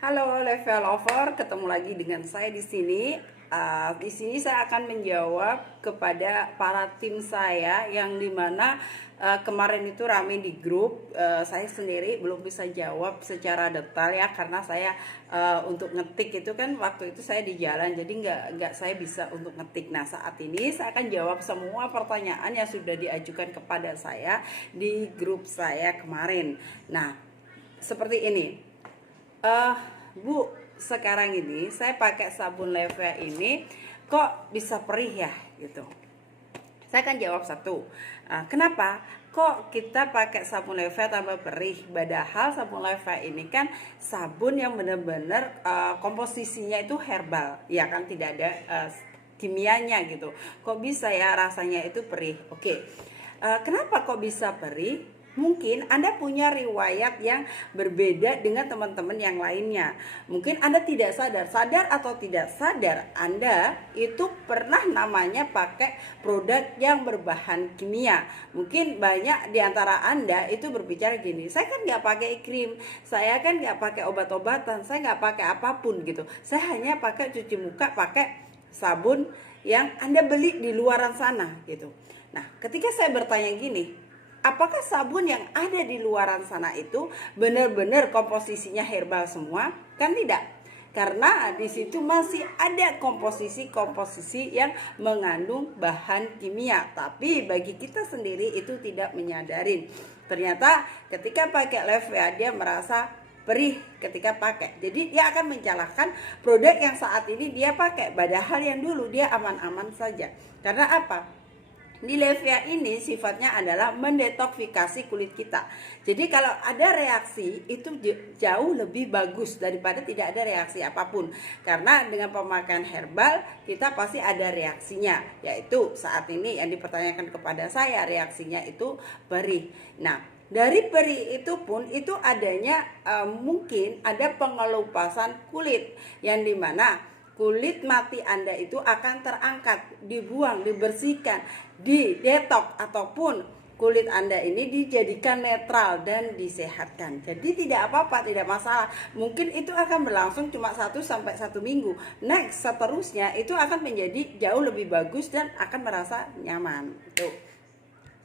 Halo level lover, ketemu lagi dengan saya di sini. Di sini saya akan menjawab kepada para tim saya yang dimana kemarin itu rame di grup. Saya sendiri belum bisa jawab secara detail ya, karena saya untuk ngetik itu kan waktu itu saya di jalan, jadi nggak saya bisa untuk ngetik. Nah, saat ini saya akan jawab semua pertanyaan yang sudah diajukan kepada saya di grup saya kemarin. Nah, seperti ini. Bu, sekarang ini saya pakai sabun Levia ini kok bisa perih ya gitu. Saya akan jawab satu. Kenapa kok kita pakai sabun Levia tambah perih? Padahal sabun Levia ini kan sabun yang benar-benar komposisinya itu herbal, ya kan, tidak ada kimianya gitu. Kok bisa ya rasanya itu perih? Oke. Kenapa kok bisa perih? Mungkin Anda punya riwayat yang berbeda dengan teman-teman yang lainnya. Mungkin Anda tidak sadar atau tidak sadar, Anda itu pernah namanya pakai produk yang berbahan kimia. Mungkin banyak di antara Anda itu berbicara gini, saya kan nggak pakai krim, saya kan nggak pakai obat-obatan, saya nggak pakai apapun gitu. Saya hanya pakai cuci muka, pakai sabun yang Anda beli di luaran sana gitu. Nah, ketika saya bertanya gini, apakah sabun yang ada di luaran sana itu benar-benar komposisinya herbal semua? Kan tidak. Karena di situ masih ada komposisi-komposisi yang mengandung bahan kimia. Tapi bagi kita sendiri itu tidak menyadari. Ternyata ketika pakai Levia dia merasa perih ketika pakai. Jadi dia akan menyalahkan produk yang saat ini dia pakai, padahal yang dulu dia aman-aman saja. Karena apa? Di Levia ini sifatnya adalah mendetoksifikasi kulit kita. Jadi kalau ada reaksi itu jauh lebih bagus daripada tidak ada reaksi apapun. Karena dengan pemakaian herbal kita pasti ada reaksinya. Yaitu saat ini yang dipertanyakan kepada saya, reaksinya itu perih. Nah, dari perih itu pun itu adanya mungkin ada pengelupasan kulit, yang dimana kulit mati Anda itu akan terangkat, dibuang, dibersihkan, didetok, ataupun kulit Anda ini dijadikan netral dan disehatkan. Jadi tidak apa-apa, tidak masalah. Mungkin itu akan berlangsung cuma 1 sampai 1 minggu. Next, seterusnya itu akan menjadi jauh lebih bagus dan akan merasa nyaman. Tuh.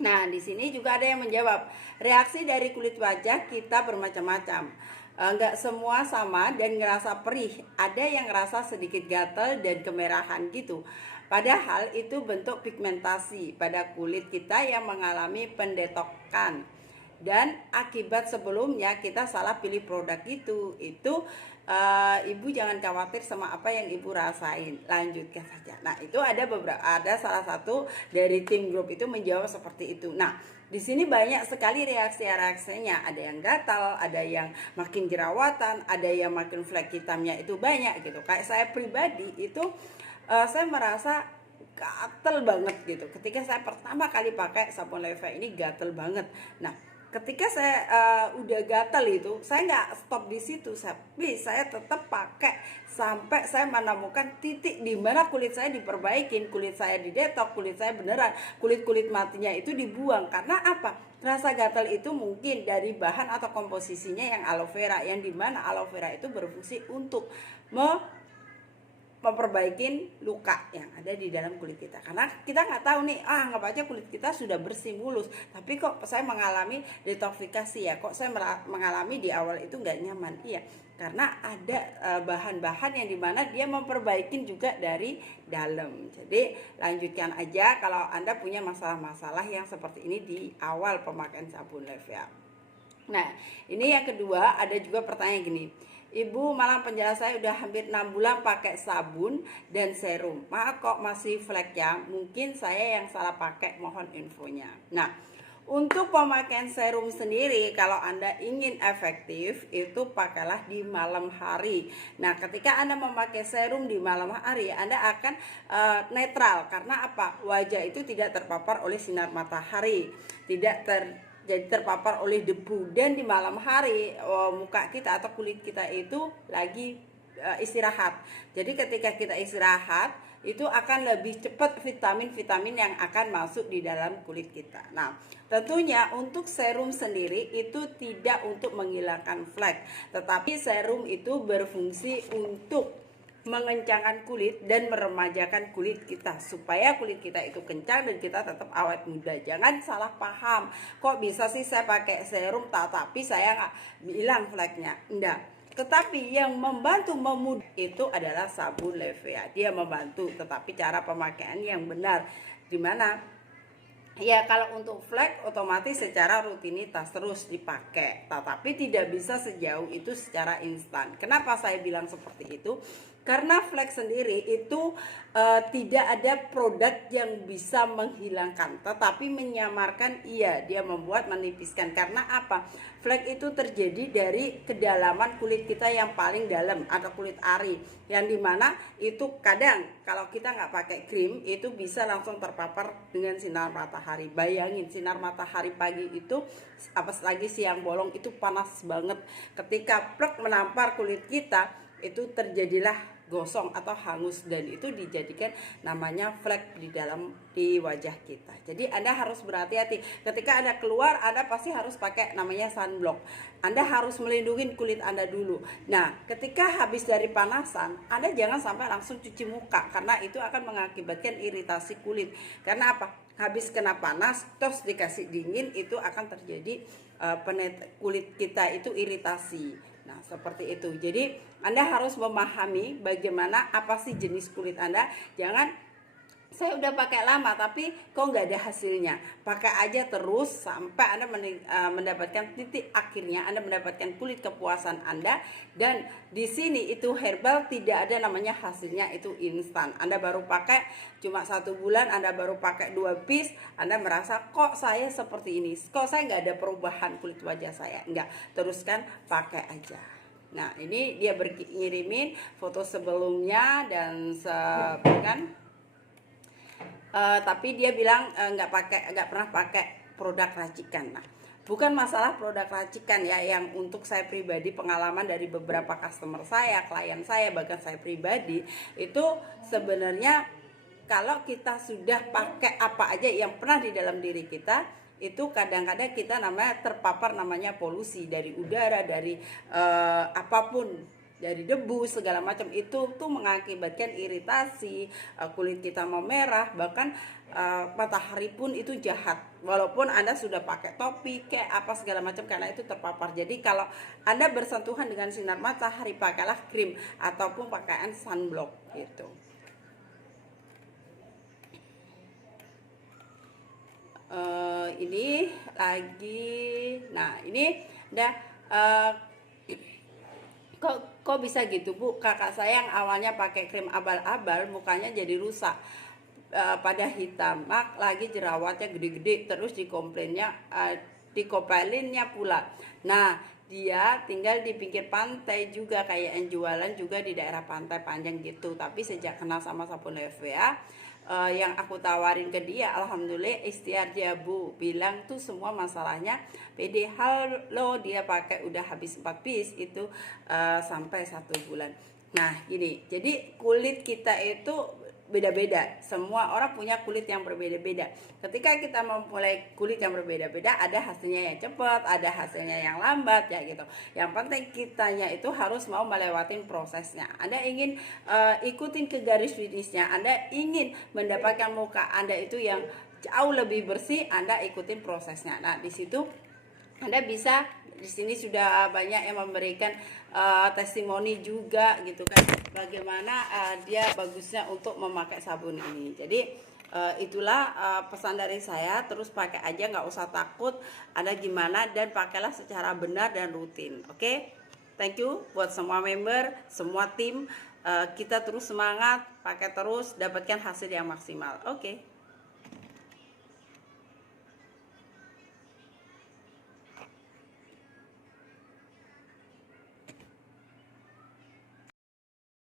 Nah, di sini juga ada yang menjawab, reaksi dari kulit wajah kita bermacam-macam. Nggak semua sama dan ngerasa perih. Ada yang ngerasa sedikit gatal dan kemerahan gitu. Padahal itu bentuk pigmentasi pada kulit kita yang mengalami pendetokan. Dan akibat sebelumnya kita salah pilih produk itu. Ibu jangan khawatir sama apa yang ibu rasain, lanjutkan saja. Nah, itu ada salah satu dari tim grup itu menjawab seperti itu. Nah, di sini banyak sekali reaksinya. Ada yang gatal, ada yang makin jerawatan, ada yang makin flek hitamnya itu banyak gitu. Kayak saya pribadi itu saya merasa gatel banget gitu. Ketika saya pertama kali pakai sabun Levia ini gatel banget. Nah, ketika saya udah gatel itu, saya nggak stop di situ, tapi saya tetap pakai sampai saya menemukan titik di mana kulit saya diperbaikin, kulit saya didetok, kulit saya beneran, kulit matinya itu dibuang. Karena apa? Rasa gatal itu mungkin dari bahan atau komposisinya yang aloe vera, yang dimana aloe vera itu berfungsi untuk memperbaiki luka yang ada di dalam kulit kita. Karena kita nggak tahu nih, anggap aja kulit kita sudah bersih mulus, tapi kok saya mengalami detoksifikasi ya, kok saya mengalami di awal itu nggak nyaman. Iya, karena ada bahan-bahan yang dimana dia memperbaiki juga dari dalam. Jadi lanjutkan aja kalau Anda punya masalah-masalah yang seperti ini di awal pemakaian sabun Levia. Nah, ini yang kedua, ada juga pertanyaan gini, Ibu, malam penjelasan saya udah hampir 6 bulan pakai sabun dan serum. Maaf kok masih flek ya. Mungkin saya yang salah pakai, mohon infonya. Nah, untuk pemakaian serum sendiri, kalau Anda ingin efektif, itu pakailah di malam hari. Nah, ketika Anda memakai serum di malam hari, Anda akan netral. Karena apa? Wajah itu tidak terpapar oleh sinar matahari, tidak jadi terpapar oleh debu, dan di malam hari muka kita atau kulit kita itu lagi istirahat. Jadi ketika kita istirahat itu akan lebih cepat vitamin-vitamin yang akan masuk di dalam kulit kita. Nah, tentunya untuk serum sendiri itu tidak untuk menghilangkan flek, tetapi serum itu berfungsi untuk mengencangkan kulit dan meremajakan kulit kita supaya kulit kita itu kencang dan kita tetap awet muda. Jangan salah paham, kok bisa sih saya pakai serum tapi saya nggak hilang fleknya. Enggak. Tetapi yang membantu memudah itu adalah sabun Levea. Dia membantu, tetapi cara pemakaian yang benar. Dimana ya kalau untuk flek otomatis secara rutinitas terus dipakai, tetapi tidak bisa sejauh itu secara instan. Kenapa saya bilang seperti itu? Karena flek sendiri itu tidak ada produk yang bisa menghilangkan, tetapi menyamarkan. Iya, dia membuat menipiskan. Karena apa? Flek itu terjadi dari kedalaman kulit kita yang paling dalam atau kulit ari, yang dimana itu kadang kalau kita nggak pakai krim itu bisa langsung terpapar dengan sinar matahari. Bayangin sinar matahari pagi itu, apalagi siang bolong itu panas banget. Ketika plek menampar kulit kita, itu terjadilah gosong atau hangus, dan itu dijadikan namanya flek di wajah kita. Jadi Anda harus berhati-hati ketika Anda keluar. Anda pasti harus pakai namanya sunblock. Anda harus melindungi kulit Anda dulu. Nah, ketika habis dari panasan, Anda jangan sampai langsung cuci muka, karena itu akan mengakibatkan iritasi kulit. Karena apa? Habis kena panas terus dikasih dingin, itu akan terjadi kulit kita itu iritasi. Nah, seperti itu. Jadi Anda harus memahami bagaimana apa sih jenis kulit Anda. Jangan saya udah pakai lama tapi kok nggak ada hasilnya. Pakai aja terus sampai Anda mendapatkan titik akhirnya, Anda mendapatkan kulit kepuasan Anda. Dan di sini itu herbal, tidak ada namanya hasilnya itu instan. Anda baru pakai cuma 1 bulan, Anda baru pakai 2 piece, Anda merasa kok saya seperti ini, kok saya nggak ada perubahan kulit wajah saya. Enggak, teruskan pakai aja. Nah, ini dia ngirimin foto sebelumnya dan kan. Tapi dia bilang nggak pernah pakai produk racikan. Nah, bukan masalah produk racikan ya, yang untuk saya pribadi, pengalaman dari beberapa customer saya, klien saya, bahkan saya pribadi, itu sebenarnya kalau kita sudah pakai apa aja yang pernah di dalam diri kita, itu kadang-kadang kita namanya terpapar namanya polusi dari udara, dari apapun, dari debu segala macam, itu tuh mengakibatkan iritasi, kulit kita memerah, bahkan matahari pun itu jahat walaupun Anda sudah pakai topi kayak apa segala macam, karena itu terpapar. Jadi kalau Anda bersentuhan dengan sinar matahari, pakailah krim ataupun pakaian sunblock gitu. Ini lagi, nah ini udah kok bisa gitu Bu? Kakak saya yang awalnya pakai krim abal-abal mukanya jadi rusak, pada hitam, lagi jerawatnya gede-gede, terus dikopelinnya pula. Nah, dia tinggal di pinggir pantai juga, kayak yang jualan juga di daerah pantai panjang gitu. Tapi sejak kenal sama sabun Levea, yang aku tawarin ke dia, alhamdulillah ikhtiar dia Bu, bilang tuh semua masalahnya pede hal lo, dia pakai udah habis 4 piece itu sampai 1 bulan. Nah gini, jadi kulit kita itu beda-beda, semua orang punya kulit yang berbeda-beda. Ketika kita memulai kulit yang berbeda-beda, ada hasilnya yang cepat, ada hasilnya yang lambat ya gitu. Yang penting kitanya itu harus mau melewati prosesnya. Anda ingin ikutin ke garis finishnya, Anda ingin mendapatkan muka Anda itu yang jauh lebih bersih, Anda ikutin prosesnya. Nah di situ Anda bisa, di sini sudah banyak yang memberikan testimoni juga gitu kan, bagaimana dia bagusnya untuk memakai sabun ini. Jadi itulah pesan dari saya, terus pakai aja, nggak usah takut ada gimana, dan pakailah secara benar dan rutin. Oke? Thank you buat semua member, semua tim, kita terus semangat, pakai terus, dapatkan hasil yang maksimal. Oke.